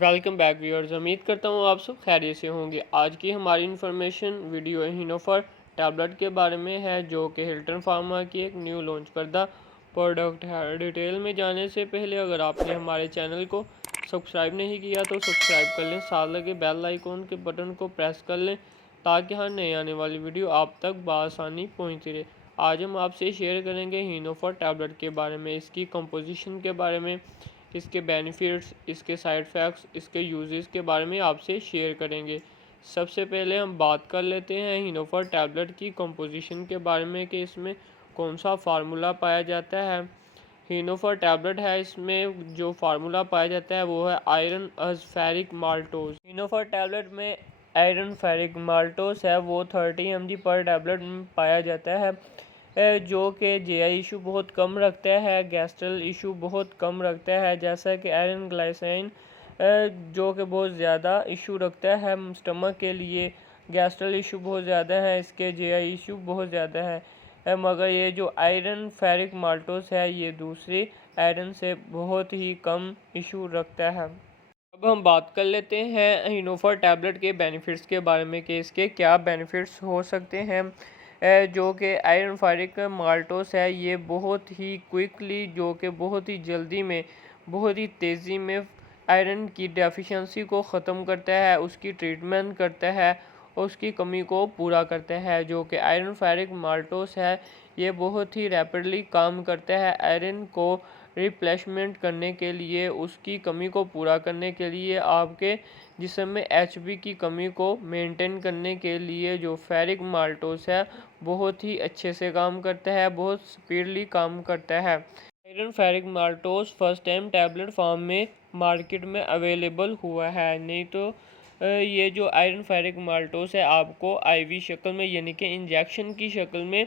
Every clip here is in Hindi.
Welcome back viewers. उम्मीद करता हूँ आप सब खैरियत से होंगे। आज की हमारी इन्फॉर्मेशन वीडियो हिनोफर टैबलेट के बारे में है, जो कि हिल्टन फार्मा की एक न्यू लॉन्च करदा प्रोडक्ट है। डिटेल में जाने से पहले अगर आपने हमारे चैनल को सब्सक्राइब नहीं किया तो सब्सक्राइब कर लें, साथ लगे बेल आइकॉन के बटन को प्रेस कर लें ताकि हर नई आने वाली वीडियो आप तक बआसानी पहुँचती रहे। आज हम आपसे शेयर करेंगे हिनोफर टैबलेट के बारे में, इसकी कंपोजिशन के बारे में, इसके बेनिफिट्स, इसके साइड इफ़ेक्ट्स, इसके यूजेस के बारे में आपसे शेयर करेंगे। सबसे पहले हम बात कर लेते हैं हिनोफर टैबलेट की कंपोजिशन के बारे में कि इसमें कौन सा फार्मूला पाया जाता है। हिनोफर टैबलेट है, इसमें जो फार्मूला पाया जाता है वो है आयरन अज फेरिक माल्टोज। हिनोफर टैबलेट में आयरन फेरिक माल्टोज है वो 30 mg पर टैबलेट में पाया जाता है, जो कि जीआई इशू बहुत कम रखता है, गैस्ट्रल इशू बहुत कम रखता है, जैसा कि आयरन ग्लाइसाइन जो कि बहुत ज़्यादा इशू रखता है स्टमक के लिए। गैस्ट्रल इशू बहुत ज़्यादा है, इसके जीआई इशू बहुत ज़्यादा है, मगर ये जो आयरन फेरिक माल्टोस है ये दूसरी आयरन से बहुत ही कम इशू रखता है। अब हम बात कर लेते हैं हिनोफर टैबलेट के बेनिफिट्स के बारे में कि इसके क्या बेनिफिट्स हो सकते हैं। जो कि आयरन फेरिक माल्टोस है ये बहुत ही क्विकली, जो कि बहुत ही जल्दी में, बहुत ही तेज़ी में आयरन की डेफिशिएंसी को ख़त्म करता है, उसकी ट्रीटमेंट करता है, उसकी कमी को पूरा करता है। जो कि आयरन फेरिक माल्टोस है ये बहुत ही रैपिडली काम करता है आयरन को रिप्लेसमेंट करने के लिए, उसकी कमी को पूरा करने के लिए, आपके जिस्म में एचबी की कमी को मेंटेन करने के लिए जो फेरिक माल्टोस है बहुत ही अच्छे से काम करता है, बहुत स्पीडली काम करता है। Iron ferric maltose first time tablet form में मार्केट में अवेलेबल हुआ है, नहीं तो ये जो आयरन फेरिक माल्टोस है आपको आईवी शक्ल में, यानी कि इंजेक्शन की शक्ल में,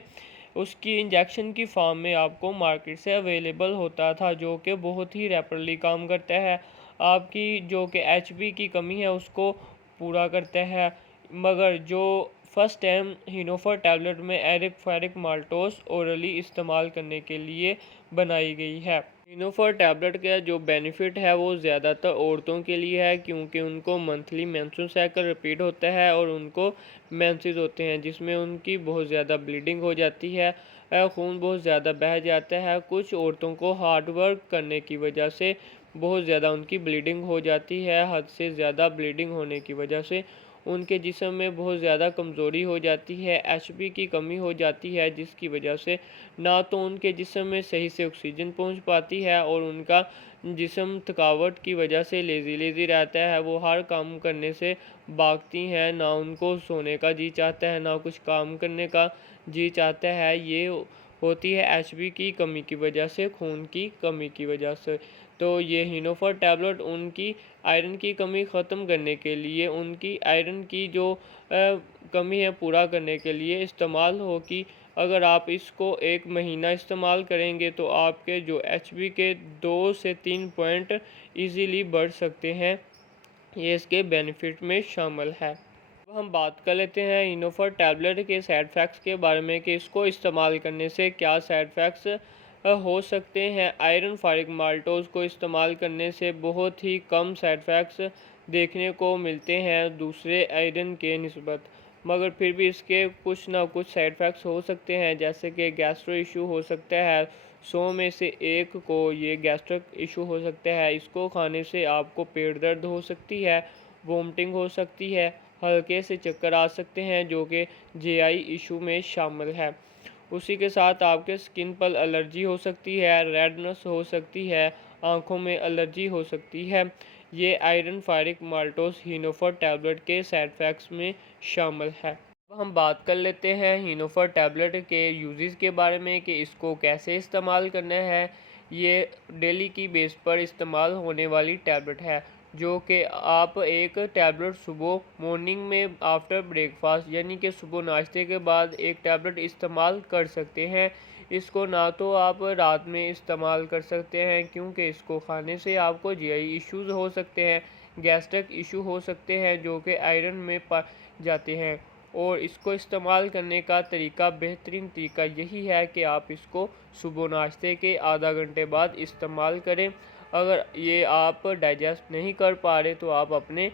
उसकी इंजेक्शन की फॉर्म में आपको मार्केट से अवेलेबल होता था, जो कि बहुत ही रैपिडली काम करता है, आपकी जो कि एचबी की कमी है उसको पूरा करता है। मगर जो फर्स्ट टाइम हिनोफर टैबलेट में एरिक फेरिक माल्टोस ओरली इस्तेमाल करने के लिए बनाई गई है। हिनोफर टैबलेट का जो बेनिफिट है वो ज़्यादातर औरतों के लिए है, क्योंकि उनको मंथली मेंस्ट्रुअल साइकिल रिपीट होता है और उनको मेंसेस होते हैं जिसमें उनकी बहुत ज़्यादा ब्लीडिंग हो जाती है, खून बहुत ज़्यादा बह जाता है। कुछ औरतों को हार्ड वर्क करने की वजह से बहुत ज़्यादा उनकी ब्लीडिंग हो जाती है, हद से ज़्यादा ब्लीडिंग होने की वजह से उनके जिस्म में बहुत ज़्यादा कमज़ोरी हो जाती है, एचबी की कमी हो जाती है, जिसकी वजह से ना तो उनके जिस्म में सही से ऑक्सीजन पहुंच पाती है और उनका जिस्म थकावट की वजह से लेज़ी रहता है, वो हर काम करने से भागती हैं, ना उनको सोने का जी चाहता है, ना कुछ काम करने का जी चाहता है। ये होती है एचबी की कमी की वजह से, खून की कमी की वजह से। तो ये हिनोफर टैबलेट उनकी आयरन की कमी ख़त्म करने के लिए, उनकी आयरन की जो कमी है पूरा करने के लिए इस्तेमाल होगी। अगर आप इसको 1 महीना इस्तेमाल करेंगे तो आपके जो एचबी के 2 से 3 पॉइंट इजीली बढ़ सकते हैं, ये इसके बेनिफिट में शामिल है। अब हम बात कर लेते हैं इनोफर टैबलेट के साइड इफ़ेक्ट्स के बारे में कि इसको इस्तेमाल करने से क्या साइड इफ़ेक्ट्स हो सकते हैं। आयरन फेरिक माल्टोज को इस्तेमाल करने से बहुत ही कम साइड इफ़ेक्ट्स देखने को मिलते हैं दूसरे आयरन के निस्बत, मगर फिर भी इसके कुछ ना कुछ साइड इफ़ेक्ट्स हो सकते हैं, जैसे कि गैस्ट्रो इशू हो सकता है। 100 में से 1 को ये गैस्ट्रिक इशू हो सकता है, इसको खाने से आपको पेट दर्द हो सकती है, वोमिटिंग हो सकती है, हल्के से चक्कर आ सकते हैं, जो कि जीआई इशू में शामिल है। उसी के साथ आपके स्किन पर एलर्जी हो सकती है, रेडनेस हो सकती है, आंखों में एलर्जी हो सकती है। ये आयरन फेरिक माल्टोस हिनोफर टैबलेट के साइड इफ़ेक्ट्स में शामिल है। अब हम बात कर लेते हैं हिनोफर टैबलेट के यूजेस के बारे में कि इसको कैसे इस्तेमाल करना है। ये डेली की बेस पर इस्तेमाल होने वाली टैबलेट है, जो कि आप एक टैबलेट सुबह मॉर्निंग में आफ्टर ब्रेकफास्ट, यानी कि सुबह नाश्ते के बाद एक टैबलेट इस्तेमाल कर सकते हैं। इसको ना तो आप रात में इस्तेमाल कर सकते हैं, क्योंकि इसको खाने से आपको जीआई इश्यूज़ हो सकते हैं, गैस्ट्रिक इशू हो सकते हैं, जो कि आयरन में पा जाते हैं। और इसको इस्तेमाल करने का तरीका, बेहतरीन तरीका यही है कि आप इसको सुबह नाश्ते के आधा घंटे बाद इस्तेमाल करें। अगर ये आप डाइजेस्ट नहीं कर पा रहे तो आप अपने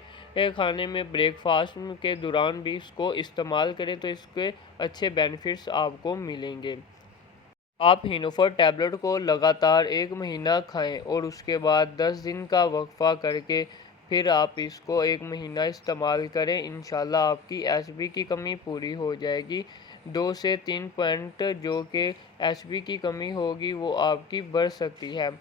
खाने में ब्रेकफास्ट के दौरान भी इसको इस्तेमाल करें तो इसके अच्छे बेनिफिट्स आपको मिलेंगे। आप हिनोफर टैबलेट को लगातार 1 महीना खाएं और उसके बाद 10 दिन का वक्फा करके फिर आप इसको 1 महीना इस्तेमाल करें। इंशाल्लाह आपकी एचबी की कमी पूरी हो जाएगी। 2 से 3 पॉइंट जो कि एचबी की कमी होगी वो आपकी बढ़ सकती है।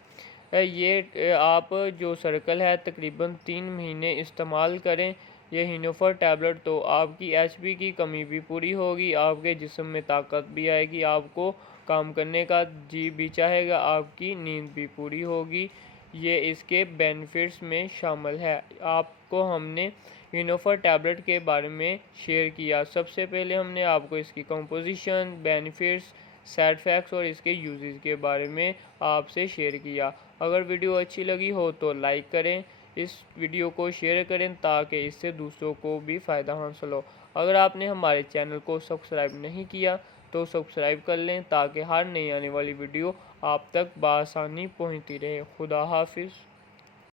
ये आप जो सर्कल है तकरीबन 3 महीने इस्तेमाल करें ये हिनोफर टैबलेट तो आपकी एचबी की कमी भी पूरी होगी, आपके जिस्म में ताकत भी आएगी, आपको काम करने का जी भी चाहेगा, आपकी नींद भी पूरी होगी। ये इसके बेनिफिट्स में शामिल है। आपको हमने हिनोफर टैबलेट के बारे में शेयर किया। सबसे पहले हमने आपको इसकी कंपोजिशन, बेनिफिट्स, साइड इफ़ेक्ट्स और इसके यूजेस के बारे में आपसे शेयर किया। अगर वीडियो अच्छी लगी हो तो लाइक करें, इस वीडियो को शेयर करें ताकि इससे दूसरों को भी फ़ायदा हासिल हो। अगर आपने हमारे चैनल को सब्सक्राइब नहीं किया तो सब्सक्राइब कर लें ताकि हर नई आने वाली वीडियो आप तक बआसानी पहुंचती रहे। खुदा हाफिज़।